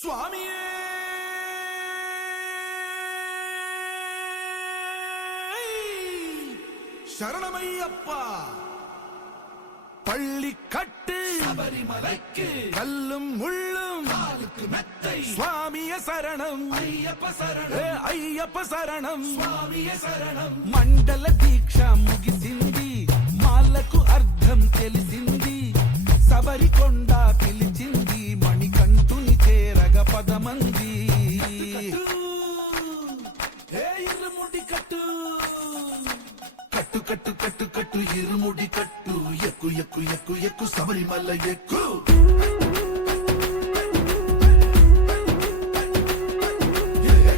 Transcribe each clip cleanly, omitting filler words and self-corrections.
சுவாமியே சரணமையப்பா. பள்ளி கட்டு சபரிமலைக்கு கல்லும் முள்ளும் காலுக்கு மெத்தை. சுவாமிய சரணம் ஐயப்ப சரணம், ஐயப்ப சரணம் స్వామియ శరణం. మండల దీక్ష ముగిసింది, మాలకు అర్థం తెలిసింది, సబరికొండ పిలిచింది, మణికంఠుని చేరగ పదమంది. ఇరుముడి కట్టు కట్టు కట్టు కట్టు కట్టు ఇరుముడి కట్టు, ఎక్కు ఎక్కు ఎక్కు ఎక్కు శబరిమల ఎక్కు.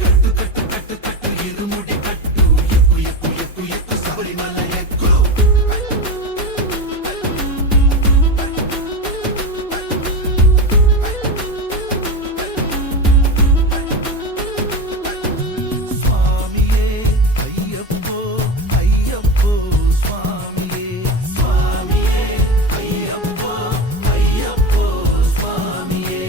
కట్టు కట్టు కట్టు కట్టు ఇరుముడి కట్టు, ఎక్కు ఎక్కు ఎక్కు ఎక్కు శబరిమల ఎక్కు. స్వామియే అయ్యప్పో అయ్యప్పో స్వామియే, స్వామియే అయ్యప్పో అయ్యప్పో స్వామియే.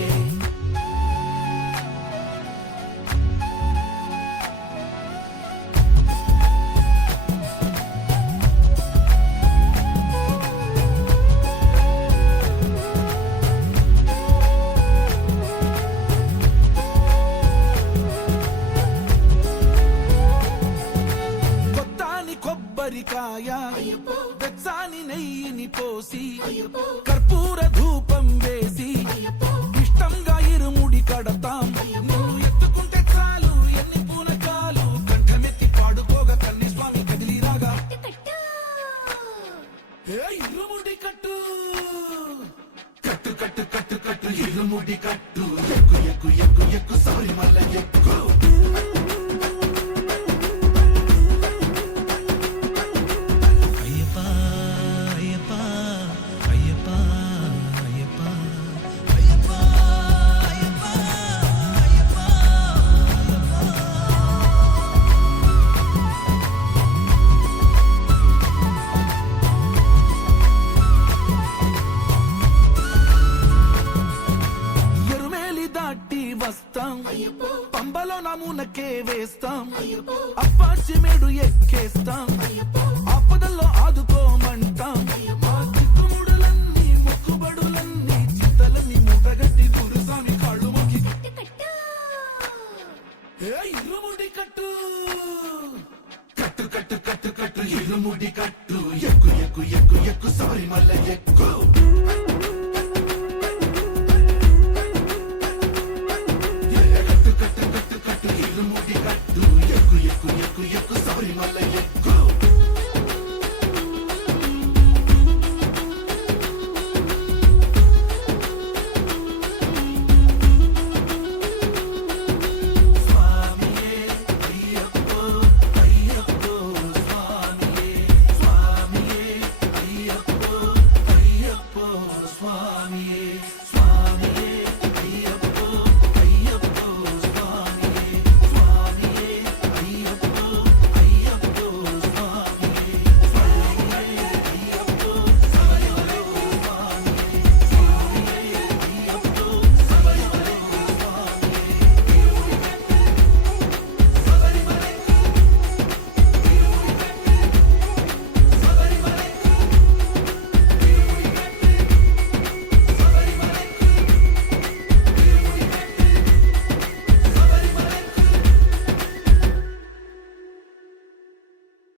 కొత్తాని కొబ్బరికాయ అయ్యప్పో వెచ్చాని నెయ్యిని పోసి, అయ్యప్పో కర్పూర ధూపం వేసి, అయ్యప్పో ఇష్టంగా ఇరుముడి కడతాం. నిన్ను ఎత్తుకుంటే చాలు ఎన్ని పూనకాలు, కంఠమెత్తి పాడుకోగా కన్ని స్వామి కదిలిరాగా. ఇరుముడి కట్టు కట్టు కట్టు కట్టు కట్టు ఇరుముడి కట్టు, ఎక్కు ఎక్కు ఎక్కు ఎక్కు శబరిమల ఎక్కు. అయ్యప్ప అయ్యప్ప అయ్యప్ప అయ్యప్ప అయ్యప్ప అయ్యప్ప అయ్యప్ప. ఎరుమేలి దాటి వస్తాం, అయ్యప్పో పంబలో నమూనకే వేస్తాం, అయ్యప్పో అప్పాచి మేడు ఎక్కేస్తాం, అయ్యప్పో ఆపదల్లో ఆదుకోమంటాం. మా చిక్కుముడులన్నీ మొక్కుబడులన్నీ చింతలన్నీ మూటగట్టి గురుస్వామి కాళ్ళు మొక్కి ఇరుముడి కట్టు కట్టు కట్టు కట్టు కట్టు ఇరుముడి కట్టు, ఎక్కు ఎక్కు ఎక్కు ఎక్కు శబరిమల ఎక్కు.